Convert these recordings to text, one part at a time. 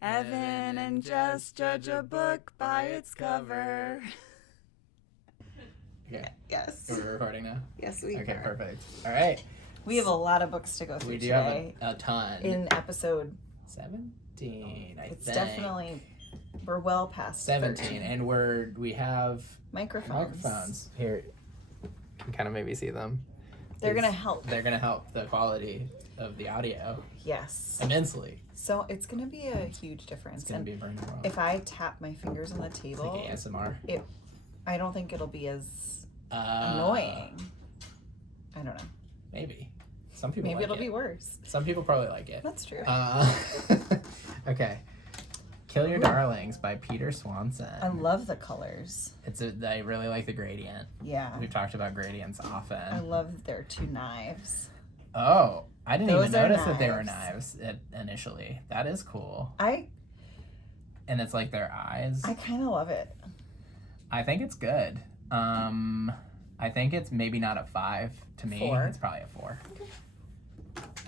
Evan and Jess judge a book by its cover. Okay. Yes. We're recording now? Yes, we Okay, are. perfect. All right. We have a lot of books to go through We do today. have a ton. In episode 17, I it's think. definitely, we're well past 17. 13. And we have Microphones. Here, you can kind of maybe see them. They're going to help. They're going to help the quality of the audio Yes. immensely. So it's going to be a huge difference. It's going to be burning wrong. If I tap my fingers on the table, like ASMR. I don't think it'll be as annoying. I don't know. Maybe. Some people Maybe like it'll it. be worse. Some people probably like it. That's true. Okay. Kill Your Darlings by Peter Swanson. I love the colors. I really like the gradient. Yeah. We've talked about gradients often. I love their two knives. Oh, I didn't Those even are notice that they were knives. knives initially. That is cool. I And it's like their eyes. kind of love it. I think it's good. I think it's maybe not a 5 to me. 4. It's probably a 4.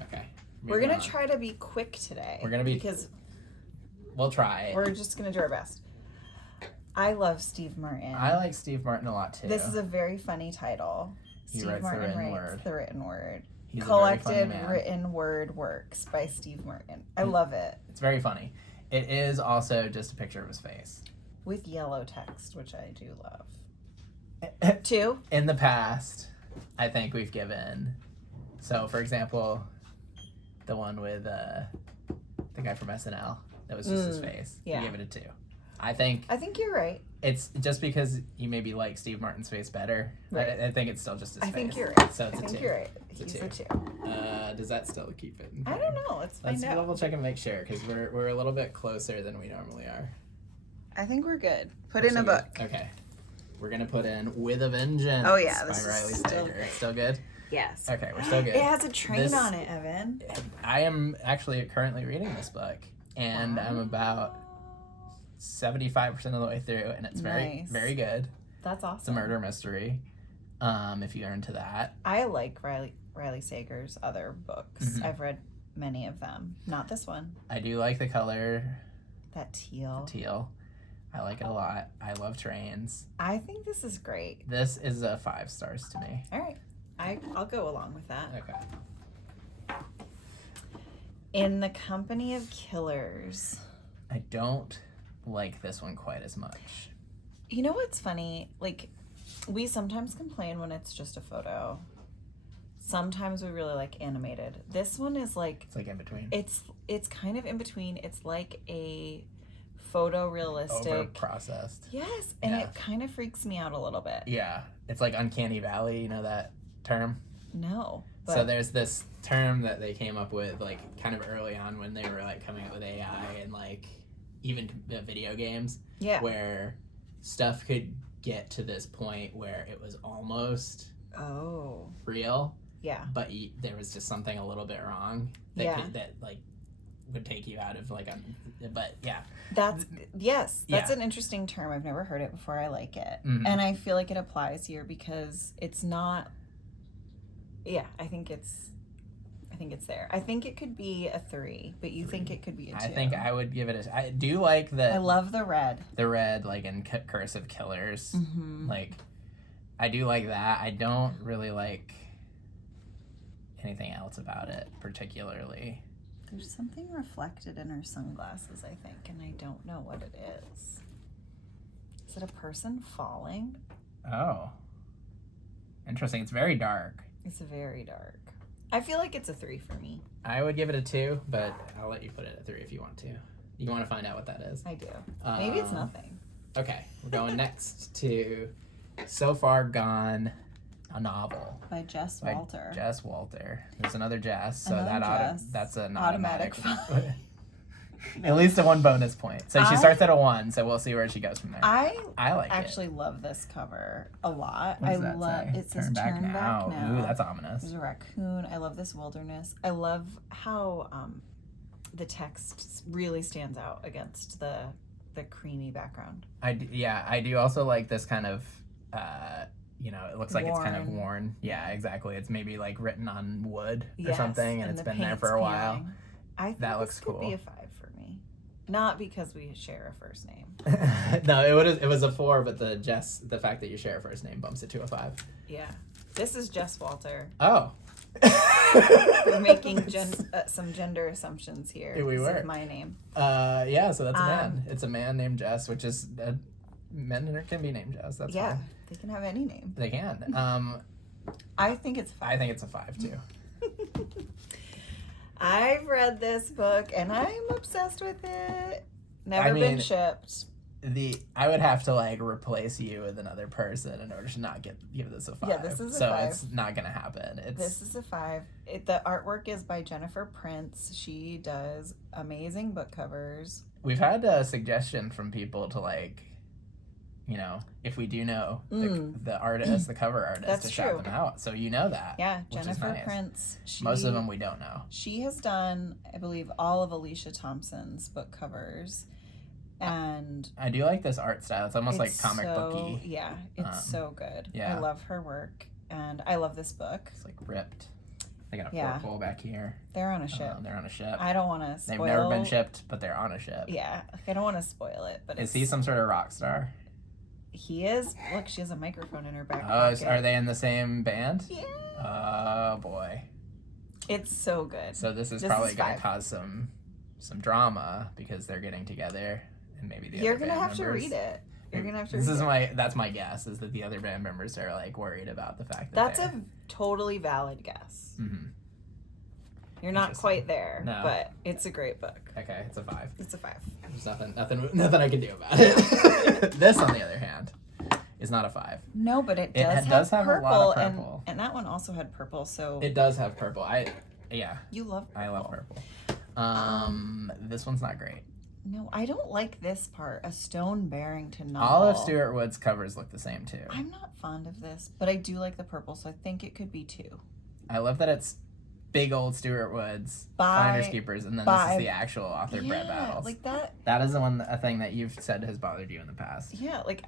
Okay. We're moving gonna on. try to be quick today. We're gonna be because We'll try it. we're just gonna do our best. I love Steve Martin. I like Steve Martin a lot too. This is a very funny title. He Steve writes the Martin written writes word. the written word. He's a very funny Collected man. Written Word Works by Steve Martin. I love it. It's very funny. It is also just a picture of his face. With yellow text, which I do love. 2. In the past, I think we've given. So, for example, the one with the guy from SNL, that was just his face. yeah. We gave it a 2. I think you're right. it's just because you maybe like Steve Martin's face better. Right. I think it's still just his face. I think you're right. So it's I a think 2. you're right. It's a He's 2. a 2. Does that still keep it? I don't know. Let's find out. Double check and make sure because we're a little bit closer than we normally are. I think we're good. Put We're in a so book. good. Okay. We're gonna put in With a Vengeance. Oh, yeah, by this is Riley still Sager. It's still good. Yes. Okay, we're still good. It has a train This- on it, Evan. I am actually currently reading this book, and I'm about 75% of the way through, and it's very, Nice. very good. That's awesome. It's a murder mystery. If you're into that, I like Riley Sager's other books. Mhm. I've read many of them. Not this one. I do like the color That teal. teal. I like it a lot. I love trains. I think this is great. This is a 5 stars to me. All right. I'll go along with that. Okay. In the Company of Killers. I don't like this one quite as much. You know what's funny? Like, we sometimes complain when it's just a photo. Sometimes we really like animated. This one is like, It's like in between. it's kind of in between. It's like a photorealistic. Over processed. Yes, and Yeah. it kind of freaks me out a little bit. Yeah, it's like uncanny valley. You know that term? No. But So there's this term that they came up with like kind of early on when they were like coming up with AI and like even video games yeah. where stuff could get to this point where it was almost Oh. real, Yeah. but there was just something a little bit wrong that Yeah. that like would take you out of like but yeah. That's yes. That's Yeah. an interesting term. I've never heard it before. I like it. Mhm. And I feel like it applies here because it's not yeah, I think it's there. I think it could be a 3, but you think it could be a 2. I think I would give it I do like I love the red. the red like in cursive killers. Mm-hmm. Like I do like that. I don't really like anything else about it particularly. There's something reflected in her sunglasses, I think, and I don't know what it is. Is it a person falling? Oh. Interesting. It's very dark. It's very dark. I feel like it's a 3 for me. I would give it a 2, but I'll let you put it at 3 if you want to. You want to find out what that is? I do. Maybe it's Um, nothing. Okay, we're going next to So Far Gone, a novel By Jess by Walter. Jess Walter. There's another Jess, so Another Jess. that's an Automatic automatic. At least a 1 bonus point. So she starts at a 1 , so we'll see where she goes from there. I like actually love this cover a lot. What does I that love say? it says Turn back turn now. back now. Ooh, that's ominous. There's a raccoon. I love this wilderness. I love how the text really stands out against the creamy background. I do also like this kind of, it looks like it's kind of Worn. worn. Yeah, exactly. It's maybe like written on wood or Yes, something, and it's the been there paint's for a while. peeling. I think That this looks could cool. be a 5 for me. Not because we share a first name. No, it was a 4, but the fact that you share a first name bumps it to a 5. Yeah. This is Jess Walter. Oh. We're making some gender assumptions here. We because were. of my name. Yeah, so that's a man. It's a man named Jess, which is men can be named Jess. That's yeah, fine. they can have any name. They can. I think it's 5. I think it's a 5 too. I've read this book and I'm obsessed with it. Never mean, been shipped. I would have to like replace you with another person in order to not give this a 5. Yeah, this is a so 5. it's not gonna happen. This is a 5. The artwork is by Jennifer Prince. She does amazing book covers. We've had a suggestion from people to like, you know, if we do know the artist, the cover artist, That's to shout true. them out. So you know that. Yeah, which is Jennifer nice. Prince. Most of them we don't know. She has done, I believe, all of Alicia Thompson's book covers. And I do like this art style. It's almost like comic booky. Yeah, it's so good. yeah. I love her work, and I love this book. It's like ripped. They got a Yeah. porthole back here. They're on a ship. They're on a ship. I don't want to spoil. They've never been shipped, but they're on a ship. Yeah, I don't want to spoil it. But Is he some sort of rock star? He is. Look, she has a microphone in her back Oh, pocket. are they in the same band? Yeah. Oh boy. It's so good. So this is probably going to cause some drama because they're getting together and maybe the You're other gonna band have to members. read it. You're gonna have to. That's my guess is that the other band members are like worried about the fact that That's a totally valid guess. Mm-hmm. You're not quite there, No. but it's a great book. Okay, it's a 5. It's a 5. There's nothing I can do about it. This, on the other hand, is not a 5. No, but it It does have have purple, a lot of purple. and that one also had purple. So It does have purple. Yeah, you love purple. I love purple. This one's not great. No, I don't like this part. A stone Barrington novel. All of Stuart Wood's covers look the same too. I'm not fond of this, but I do like the purple, so I think it could be 2. I love that it's big old Stuart Woods, Finders Keepers, and then this is the actual author, Brett Battles. Like that. That is a thing that you've said has bothered you in the past. Yeah, like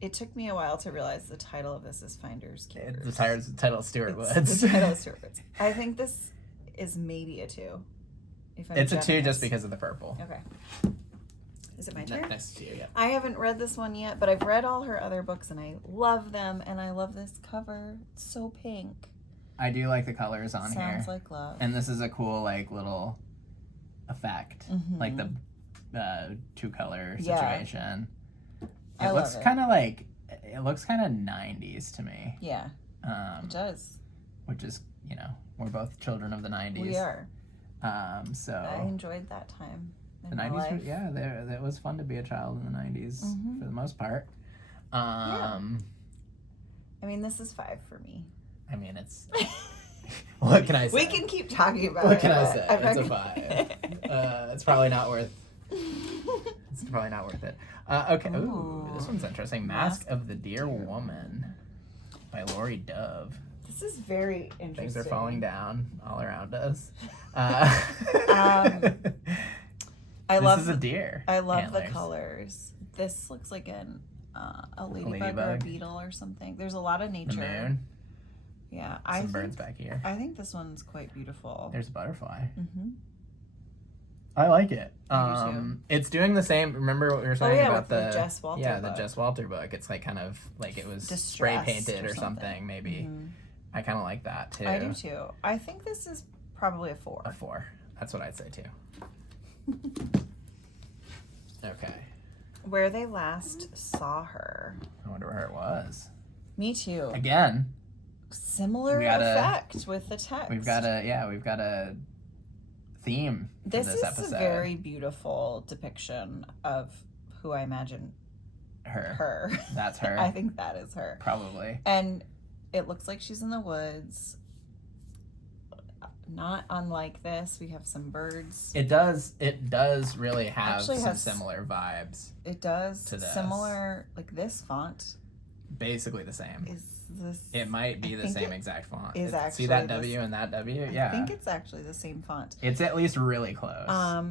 it took me a while to realize the title of this is Finders Keepers. The title is Stuart Woods. The title is Stuart Woods. I think this is maybe a 2. It's a 2 just because of the purple. Okay. Is it my turn? Next to you, yeah. I haven't read this one yet, but I've read all her other books and I love them, and I love this cover. It's so pink. I do like the colors on here. Sounds like love. And this is a cool like little effect, like the 2-color situation. I looks love it. kind of like it looks kind of 90s to me. Yeah, it does. Which is, you know, we're both children of the 90s. We are. So I enjoyed that time. The 90s, yeah, it was fun to be a child in the 90s for the most part. I mean, this is 5 for me. I mean, it's. What can I say? We can keep talking about it. What can I say? I'm It's not a 5. It's probably not worth. It's probably not worth it. Okay. Ooh, this one's interesting. Mask of the Dear Woman by Lori Dove. This is very interesting. Things are falling down all around us. This is a deer. I love antlers. the colors. This looks like a ladybug or a beetle or something. There's a lot of nature. The moon. Yeah, Some birds back here. I think this one's quite beautiful. There's a butterfly. Mm-hmm. I like it. I do too. It's doing the same. Remember what we were saying about with the Jess Walter the book. Jess Walter book. It's like kind of like it was Distressed spray painted or or something. Maybe. Mm-hmm. I kind of like that too. I do too. I think this is probably a 4. A 4. That's what I'd say too. Okay. Where they last saw her. I wonder where it was. Me too. Again. Similar effect with the text. We've got a theme for this episode. Is a very beautiful depiction of who I imagine her. That's her. I think that is her. Probably. And it looks like she's in the woods. Not unlike this. We have some birds. It does really have Actually some similar vibes. It does. To this. Similar, like this font. Basically the same. Is this? It might be the same exact font. Is actually see that W and that W? Yeah. I think it's actually the same font. It's at least really close.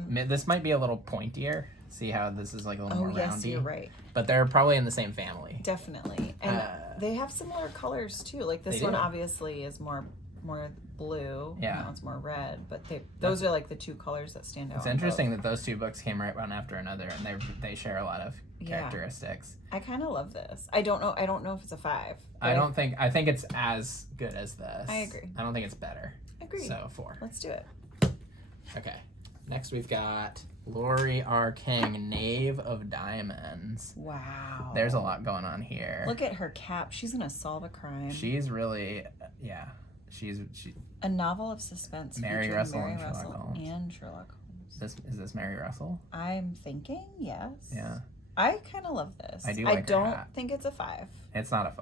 This might be a little pointier. See how this is like a little more roundy? Yes, you're right. But they're probably in the same family. Definitely. And they have similar colors too. Like this one obviously is more more blue. Yeah. Now it's more red. But those are like the two colors that stand out. It's interesting that those two books came right one after another, and they share a lot of characteristics. I kind of love this. I don't know if it's a 5. I think it's as good as this. I agree. I don't think it's better. Agreed. So 4. Let's do it. Okay. Next we've got Lori R. King, Knave of Diamonds. Wow. There's a lot going on here. Look at her cap. She's gonna solve a crime. She's really, She a novel of suspense. Mary featuring Russell Mary and Sherlock Russell Holmes. and Sherlock Holmes. Is this Mary Russell? I'm thinking yes. Yeah. I kind of love this. I do like her don't hat. think it's a 5. It's not a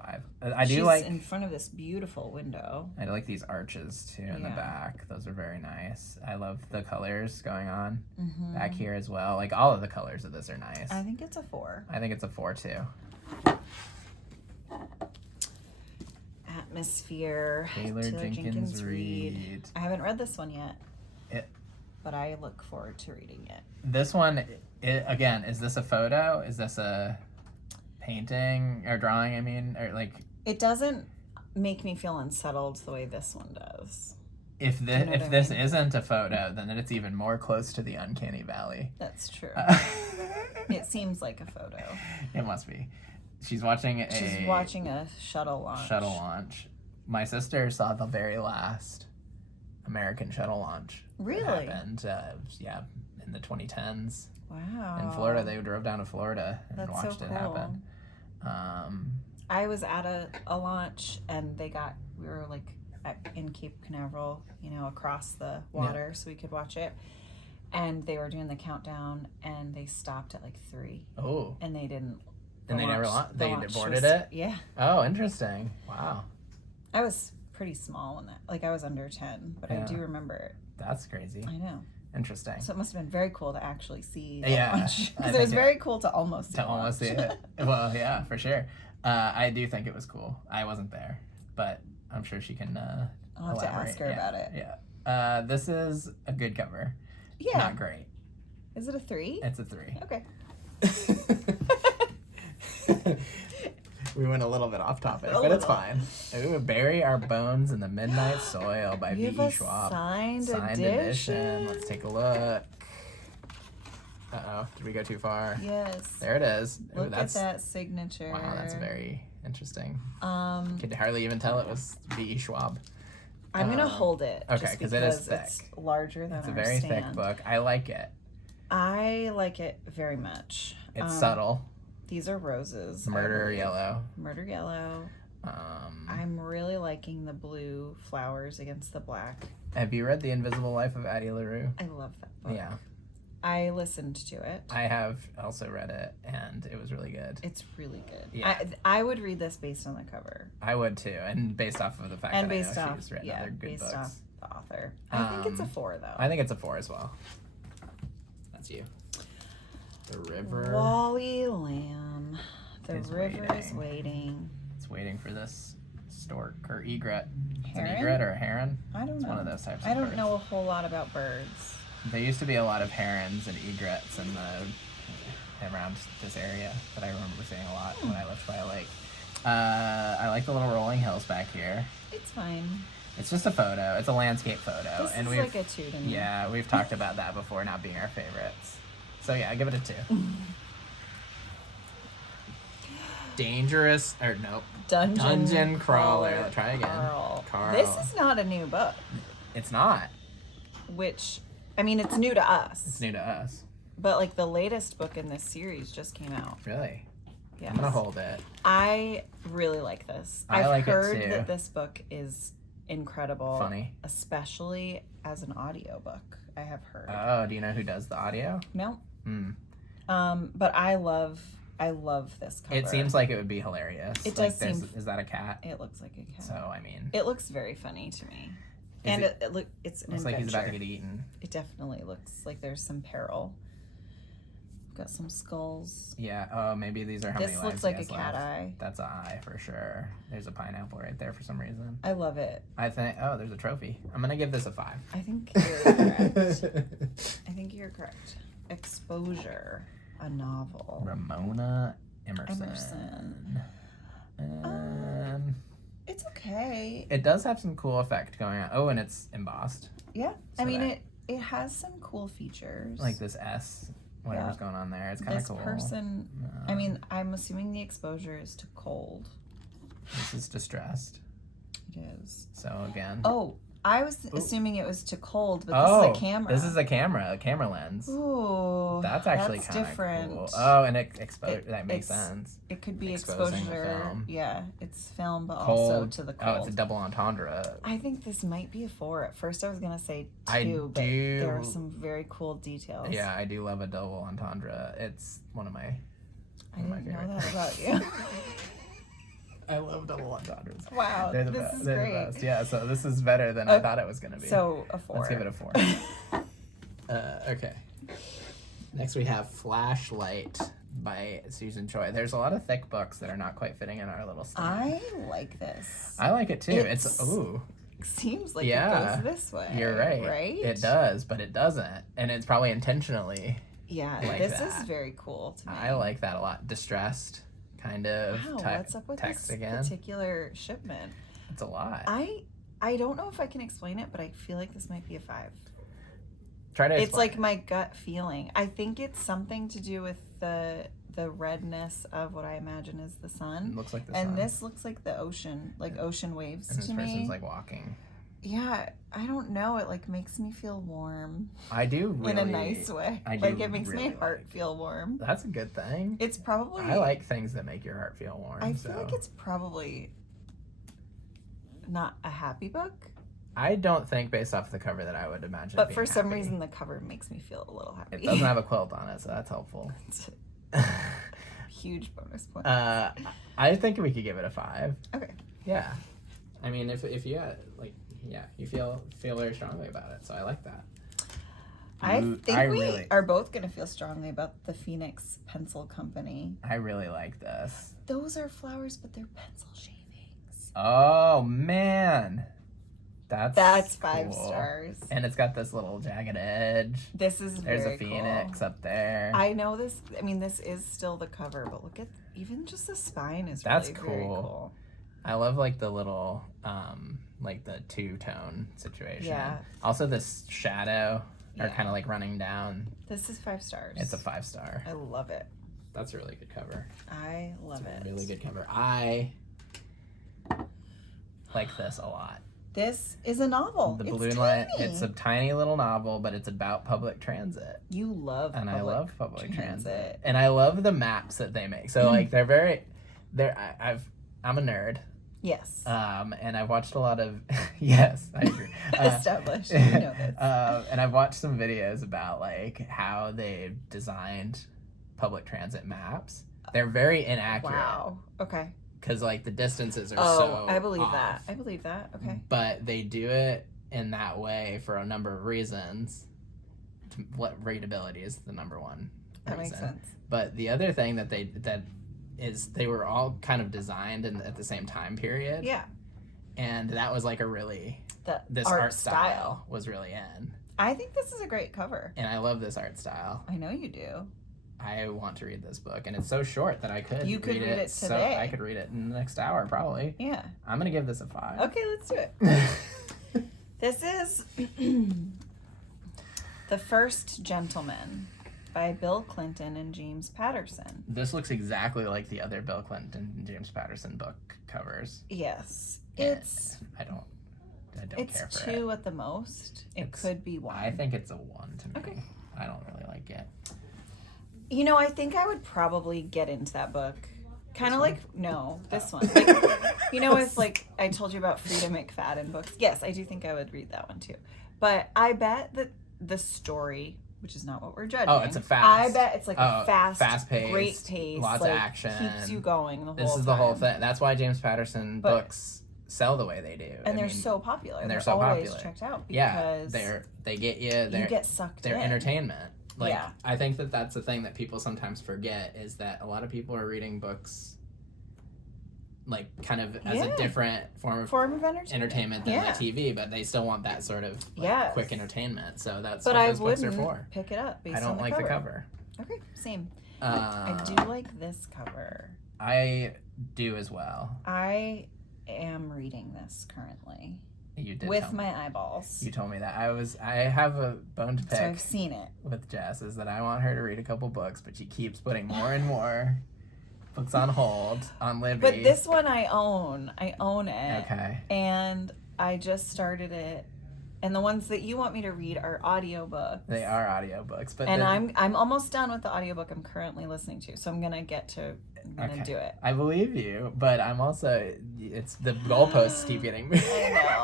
5. I do She's like in front of this beautiful window. I like these arches too in the back. Those are very nice. I love the colors going on back here as well. Like all of the colors of this are nice. I think it's a 4. I think it's a 4 too. Atmosphere. Taylor Jenkins Reid. I haven't read this one yet. It- but I look forward to reading it. This one, again, is this a photo? Is this a painting or drawing? I mean, or like It doesn't make me feel unsettled the way this one does. if You know what I this mean? isn't a photo, then it's even more close to the uncanny valley. That's true. It seems like a photo. It must be. She's watching a shuttle launch. My sister saw the very last American shuttle launch. Really? That happened, in the 2010s. Wow. In Florida. They drove down to Florida and That's watched so it cool. happen. I was at a launch, and we were like in Cape Canaveral, across the water, so we could watch it. And they were doing the countdown, and they stopped at like 3. Oh. And they didn't. And they never the they launch boarded was- it? Yeah. Oh, interesting. Wow. I was pretty small when I was under 10, but I do remember it. That's crazy. I know. Interesting. So it must have been very cool to actually see the Yeah, launch. I Because it was think very cool to almost see To almost see it. Well, yeah, for sure. I do think it was cool. I wasn't there, but I'm sure she can I'll have to elaborate. ask her about it. Yeah. This is a good cover. Yeah. Not great. Is it a 3? It's a 3. Okay. We went a little bit off topic, A but it's little. fine. Ooh, Bury Our Bones in the Midnight Soil by You have V.E. a Schwab. signed edition. Let's take a look. Uh-oh, did we go too far? Yes. There it is. Ooh, Look at that signature. Wow, that's very interesting. Um, Could hardly even tell it was V.E. Schwab. I'm gonna hold it. okay, just 'cause it is because it's thick. larger than It's a our very stand. thick book. I like it. I like it very much. It's subtle. These are roses. I Murder believe. yellow. Murder yellow. I'm really liking the blue flowers against the black. Have you read The Invisible Life of Addie LaRue? I love that book. Yeah. I listened to it. I have also read it, and it was really good. It's really good. Yeah. I would read this based on the cover. I would too, and based off of the fact And that I based know off, she's written other good based books. off the author. I think it's a 4 though. I think it's a 4 as well. That's you. The river. Wally Lamb. The is river is waiting. waiting. It's waiting for this stork or egret. It's an Heron? egret or a heron. I don't It's know. one of those types of I don't birds. know a whole lot about birds. There used to be a lot of herons and egrets around this area that I remember seeing a lot when I lived by a lake. I like the little rolling hills back here. It's fine. It's just a photo. It's a landscape photo. This and is we've like a 2 to me. yeah, we've talked about that before not being our favorites. So yeah, I give it a 2. Dangerous or nope. Dungeon Crawler. Try again. Carl. This is not a new book, It's not. which, I mean, it's new to us. It's new to us. But like the latest book in this series just came out. Really. Yes. I'm gonna hold it. I really like this. I I've like it heard too. that this book is incredible. Funny. Especially as an audiobook, I have heard. Oh, do you know who does the audio? No. Hmm. But I love this cover. It seems like it would be hilarious. It like does seem- Is that a cat? It looks like a cat. So I mean, It looks very funny to me. Is And it- it's an looks adventure. like he's about to get eaten. It definitely looks like there's some peril. Got some skulls. Yeah. Oh, maybe these are how This many looks lives like he a has cat left. eye. That's an eye for sure. There's a pineapple right there for some reason. I love it. I think. Oh, there's a trophy. I'm gonna give this a 5. I think you're correct. I think you're correct. Exposure, a novel. Ramona Emerson. It's okay. okay. It does have some cool effect going on. Oh, and it's embossed. Yeah. So I mean, that- it has some cool features. Like this S, whatever's going on there. It's kind of this cool. person, I mean, I'm assuming the exposure is to cold. This is distressed. It is. So again. Oh, I was assuming it was to cold, but this is a camera. This is a camera lens. Ooh, That's actually kind of different. cool. Oh, and that makes it's- sense. It could be Exposing the exposure. film. Yeah, it's film, but Cold. also to the cold. Oh, it's a double entendre. I think this might be a 4. At first, I was gonna say 2, I but there do- are some very cool details. Yeah, I do love a double entendre. It's one of my I my didn't know favorite. that about you. I love double entendres. Wow, They're the this best. is They're great. the best. Yeah, so this is better than I thought it was gonna be. So a 4. Let's give it a 4. Okay. Next we have Flashlight by Susan Choi. There's a lot of thick books that are not quite fitting in our little stand. I like this. I like it too. It's ooh. Seems like Yeah, it goes this way. You're right. Right? It does, but it doesn't. And it's probably intentionally. Yeah, like this that. is very cool to me. I like that a lot. Distressed kind of Wow, what's up with text this again. particular shipment? It's a lot. I don't know if I can explain it, but I feel like this might be a 5. Try to It's explain like my gut feeling. I think it's something to do with the redness of what I imagine is the it. sun. Looks like the And sun. this looks like the ocean, like ocean waves And this to person's me. like walking. Yeah, I don't know. It like makes me feel warm I do really in a nice way. I Like do it makes really my heart like- feel warm. That's a good thing. It's probably. I like things that make your heart feel warm. I feel so. like it's probably not a happy book, I don't think based off the cover that I would imagine. it but being for some happy. reason the cover makes me feel a little happy. It doesn't have a quilt on it, so that's helpful. It's a huge bonus point. I think we could give it a 5. Okay. Yeah, I mean, if you like, yeah, you feel very strongly about it, so I like that. I Ooh, think I we really- are both going to feel strongly about the Phoenix Pencil Company. I really like this. Those are flowers, but they're pencil shavings. Oh man, that's 5 cool. stars. And it's got this little jagged edge. This is There's very a phoenix cool. up there. I know this. I mean, this is still the cover, but look at even just the spine is That's really very cool. cool. I love like the little like the 2-tone situation. Yeah. Also this shadow are Yeah. kind of like running down. This is 5 stars. It's a 5-star. I love it. That's a really good cover. I love It's it. a really good cover. I like this a lot. This is a novel. The It's balloon line. tiny. It's a tiny little novel, but it's about public transit. You love And I love public transit. transit. And I love the maps that they make. So like I'm a nerd. Yes. And I've watched a lot of yes, I agree. Established. You know this. And I've watched some videos about like how they've designed public transit maps. They're very inaccurate. Wow. Okay. Because like the distances are Oh, so I believe off. that. I believe that. Okay. But they do it in that way for a number of reasons. What readability is the number one That reason. makes sense. But the other thing that they were all kind of designed at the same time period. Yeah. And that was like a really this art art style was really in. I think this is a great cover. And I love this art style. I know you do. I want to read this book, and it's so short that I could You could read it So today. I could read it in the next hour, probably. Yeah. I'm gonna give this a 5. Okay, let's do it. This is The First Gentleman by Bill Clinton and James Patterson. This looks exactly like the other Bill Clinton and James Patterson book covers. Yes. And It's I don't it's care for 2 at the most. It could be 1. I think it's a 1 to me. Okay. I don't really like it. You know, I think I would probably get into that book. Kind of This like, no, this one. Like, you know, it's like I told you about Frida McFadden books. Yes, I do think I would read that one too. But I bet that the story, which is not what we're judging. Oh, it's a fast. I bet it's like a fast-paced, great pace. lots like, of action. Keeps you going the whole time. This is the whole thing. That's why James Patterson But- books sell the way they do. And I they're mean, so popular. and they're they're so always popular. checked out yeah, because they get you. you get sucked They're in. entertainment. Like, Yeah. I think that's the thing that people sometimes forget is that a lot of people are reading books like kind of as a different form of entertainment than the TV, but they still want that sort of quick entertainment. So that's but what I those books are wouldn't for. pick it up based I don't on the like cover. the cover. Okay, same. I do like this cover. I do as well. I am reading this currently. You did with my eyeballs. You told me that. I have a bone to pick. So I've seen it with Jess is that I want her to read a couple books, but she keeps putting more and more books on hold on Libby. But this one I own. I own it. Okay. And I just started it. And the ones that you want me to read are audiobooks. They are audiobooks, but I'm almost done with the audiobook I'm currently listening to. So I'm gonna do it. I believe you, but I'm also it's the goalposts keep getting moved. I know.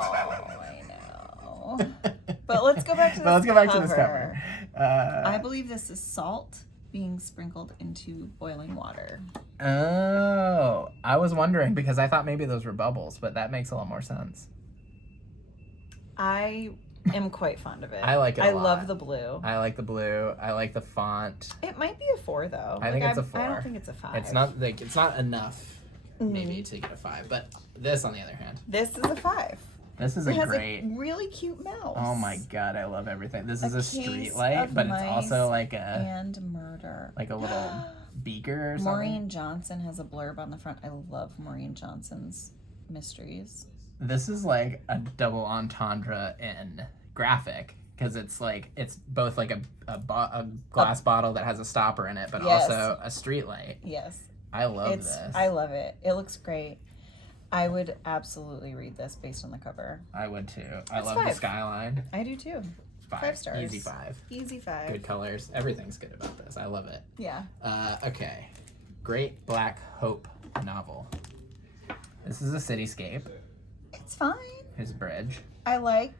But let's go back to this Let's go back to this cover. I believe this is salt being sprinkled into boiling water. Oh, I was wondering because I thought maybe those were bubbles, but that makes a lot more sense. I am quite fond of it. I like it a lot. I love the blue. I like the blue. I like the font. It might be a 4 though. I think it's a 4. I don't think it's a 5. It's not enough maybe to get a 5. But this on the other hand. This is a 5. This is a great, a really cute mouse. Oh my god, I love everything. This is a street light, but it's also like and murder. Like a little beaker or something. Maureen Johnson has a blurb on the front. I love Maureen Johnson's mysteries. This is like a double entendre in graphic because it's both like a glass bottle that has a stopper in it, but also a street light. Yes. I love this. I love it. It looks great. I would absolutely read this based on the cover. I would too. I love the skyline. I do too. 5 stars. Easy 5. Easy 5. Good colors. Everything's good about this. I love it. Yeah. Okay. Great Black Hope novel. This is a cityscape. It's fine. Here's a bridge. I like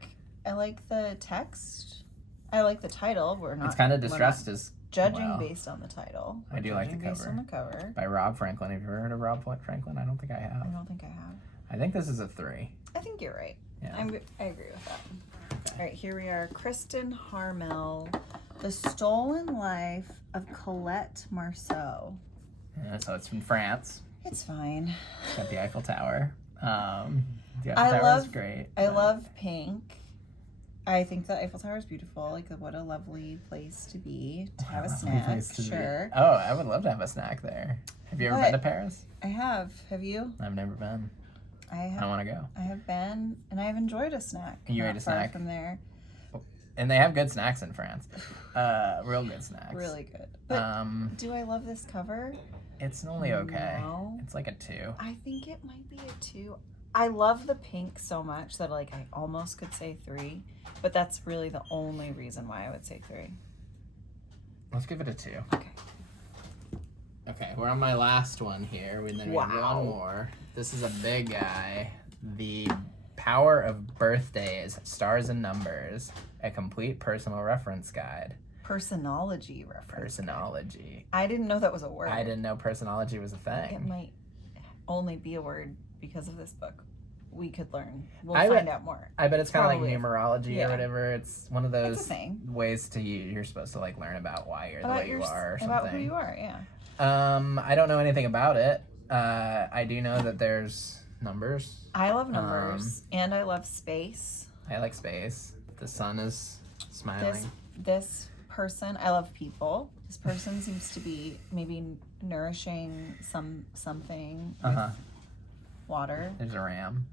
the text. I like the title. It's kind of distressed as judging based on the title. I do like the cover. Based on the cover. By Rob Franklin. Have you ever heard of Rob Franklin? I don't think I have. I don't think I have. I think this is a 3. I think you're right. Yeah. I agree with that. Okay. All right, here we are. Kristen Harmel, The Stolen Life of Colette Marceau. Yeah, so it's from France. It's fine. It's got the Eiffel Tower. The Eiffel Tower is great. I love pink. I think the Eiffel Tower is beautiful. Like, what a lovely place to be, to have a snack. Sure. Oh, I would love to have a snack there. Have you ever been to Paris? I have. Have you? I've never been. I want to go. I have been, and I have enjoyed a snack. You ate a snack? From there. And they have good snacks in France. Real good snacks. Really good. But do I love this cover? It's only okay. No. It's like a 2. I think it might be a 2. I love the pink so much that I almost could say 3, but that's really the only reason why I would say 3. Let's give it a 2. Okay. Okay, we're on my last one here. We have one more. This is a big guy. The Power of Birthdays, Stars and Numbers, a complete personal reference guide. Personology reference. Personology. I didn't know that was a word. I didn't know personology was a thing. It might only be a word because of this book. We could learn. We'll find out more. I bet it's kind of like numerology or whatever. It's one of those ways to you're supposed to like learn about why you're the way you are or something. About who you are, yeah. I don't know anything about it. I do know that there's numbers. I love numbers and I love space. I like space. The sun is smiling. This person, I love people. This person seems to be maybe nourishing something with water. There's a ram.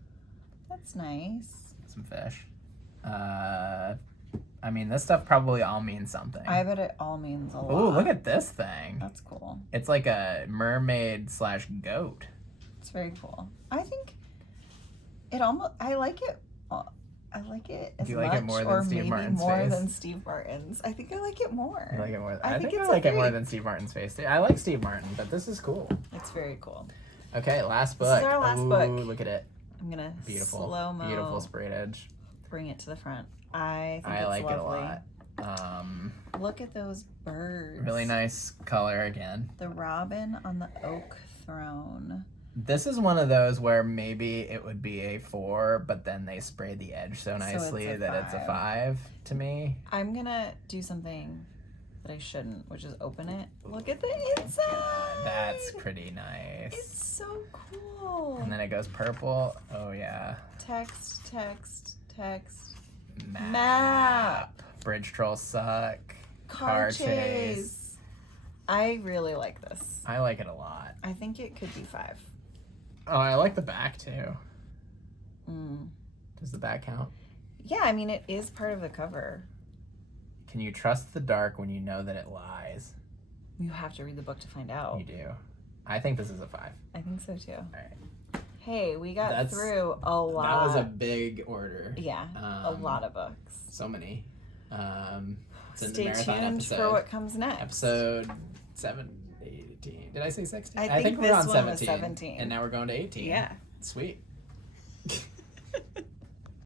That's nice. Some fish. I mean, this stuff probably all means something. I bet it all means a lot. Ooh, look at this thing. That's cool. It's like a mermaid/goat. It's very cool. I think it almost. I like it. I like it as much, like it more than Steve Martin's more face? Than Steve Martin's. I think I like it more. You like it more? I think I like it more than Steve Martin's face too. I like Steve Martin, but this is cool. It's very cool. Okay, last book. This is our last book. Look at it. I'm gonna slow-mo. Beautiful sprayed edge. Bring it to the front. I think I like lovely. it a lot. Look at those birds. Really nice color again. The robin on the oak throne. This is one of those where maybe it would be a 4, but then they spray the edge so nicely it's a 5 to me. I'm gonna do something that I shouldn't, which is open it. Look at the inside. God, that's pretty nice. It's so cool. And then it goes purple. Oh yeah. Text. Map. Bridge trolls suck. Car chase. I really like this. I like it a lot. I think it could be 5. Oh, I like the back too. Does the back count? Yeah, I mean, it is part of the cover. Can you trust the dark when you know that it lies? You have to read the book to find out. You do. I think this is a 5. I think so too. All right. Hey, we got through a lot. That was a big order. Yeah, a lot of books. So many. Stay tuned for what comes next. Episode 18. Did I say 16? I think we're on 17. And now we're going to 18. Yeah. Sweet.